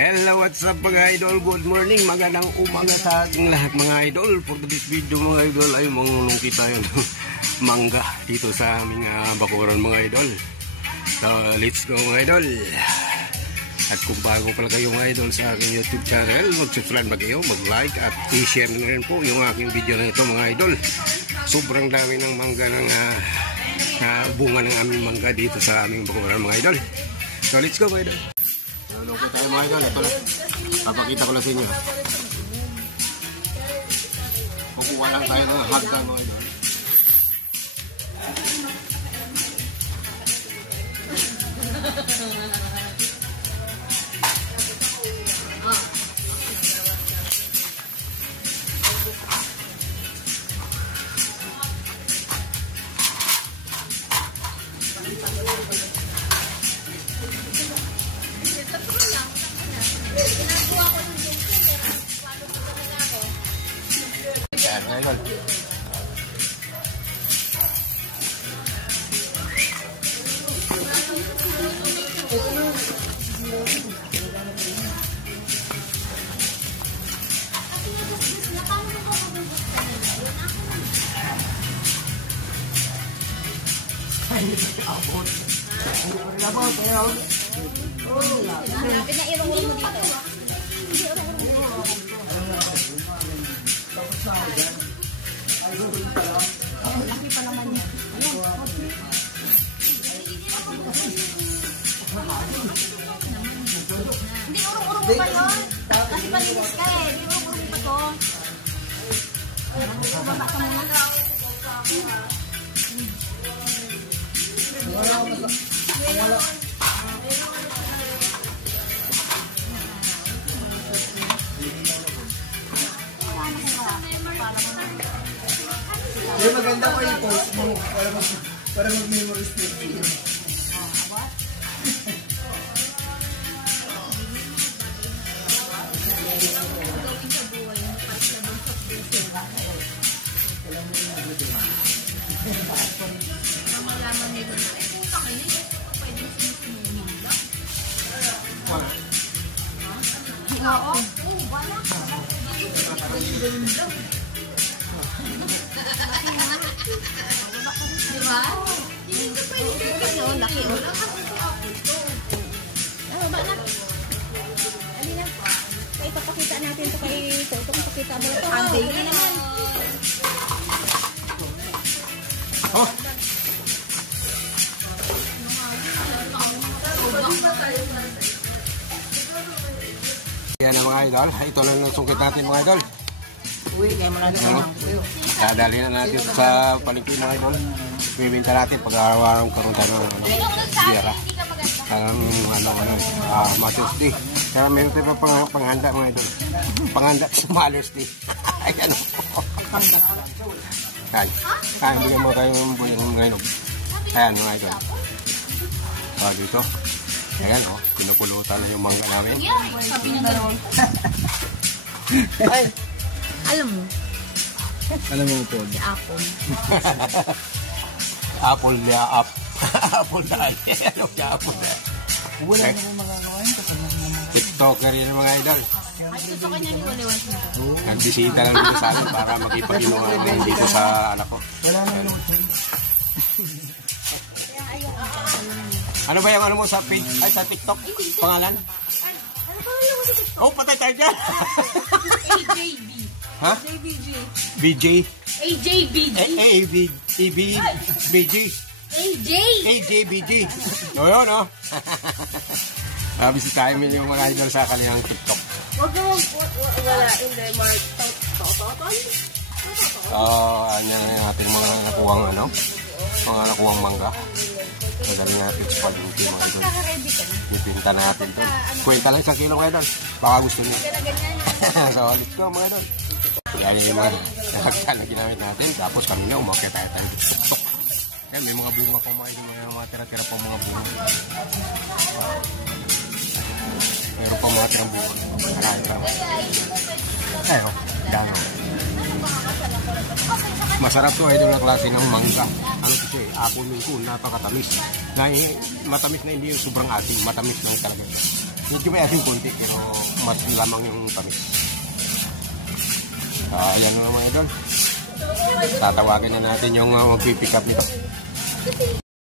Hello, what's up mga idol? Good morning, magandang umaga sa ating lahat mga idol. For this video mga idol ay mangulungkit tayo ng mangga dito sa aming bakuran mga idol. So let's go mga idol. At kung bago pala kayo mga idol sa aking YouTube channel, mag-subscribe na kayo, mag-like at i-share na rin po yung aking video na ito mga idol. Sobrang dami ng mangga ng bunga ng aming mangga dito sa aming bakuran mga idol. So let's go mga idol. Lungkot tayo mga idol, ito lang. Papakita ko lang sa inyo. Kukuha lang tayo ng hagdan mga idol. Pinairong mo dito. Laki pa naman niya. Hindi urong-urong mo pa to. Kasi palinis ka eh. Hindi urong-urong pa to. Baba ka muna. Yung maganda ko yung post mo para mag-memory stick. Oo. Wala. Diba? Hindi ko pwede kasi laki o lang kasi ito ako ito. Ba na? Ano na? Kaya ipapakita natin ito kay Toto. Ipakita mo ito. Ang baby naman. Oh! Yan na mga idol. Ito lang ang sungkit natin mga idol. Uy, kaya mo natin Dadali na natin sa palengke mga idol. Bibinta natin pag araw-araw karoon tayo ng biyara. Parang Mother's Kaya meron tayo pa panghanda mga idol. Panghanda sa Mother's Day. Ayan o. Ayan, bigyan mo tayo ng buhay ng rainog. Ayan mga idol. Dito. Ayan o. Pinupulutan na yung mangga namin. Sabi niya gano'n. Ay! Alam mo po. Si Apple. Apple na up. Apple na ay. Ano si Apple na? Wala na yung mga gawain. TikToker yun mga idol. At gusto ka niya ni Waliwas mo. Nagbisita lang dito sa akin para makipag-inuman dito sa anak ko. Wala na yung Ano ba yung ano mo sa page? Ay, sa TikTok? Pangalan? Ano pa yung sa TikTok? Oh, patay tayo dyan! AJB. Ha? BJ? AJBG. BJ? AJBG. O yun, no? Bisitahin mo yung mga idol sa kanilang TikTok. Wag mo, wala, hindi, Mark. Ano yung ating mga nakuwang, mga nakuwang mangga. Madali natin sa palengke mga idol. Ipinta natin ito. Kwenta lang 1 kilo mga idol. Baka gusto niyo. So, let's go mga idol. Yan yung mga nakakita na ginamit natin. Tapos kami na umakyat tayo sa TikTok. Yan, may mga bunga pang mga idol. May mga tira-tira pang mga bunga. Mayroon pang mga tirang bunga. Ayun, dami. Masarap to idol na klase ng mangga. Ano kasi, apple mango, napakatamis. Matamis na hindi yung sobrang ating, matamis na talaga. Medyo may asin konti pero mas lamang yung tamis. Ayan na mga idol. Tatawagan na natin yung magpipick up nito.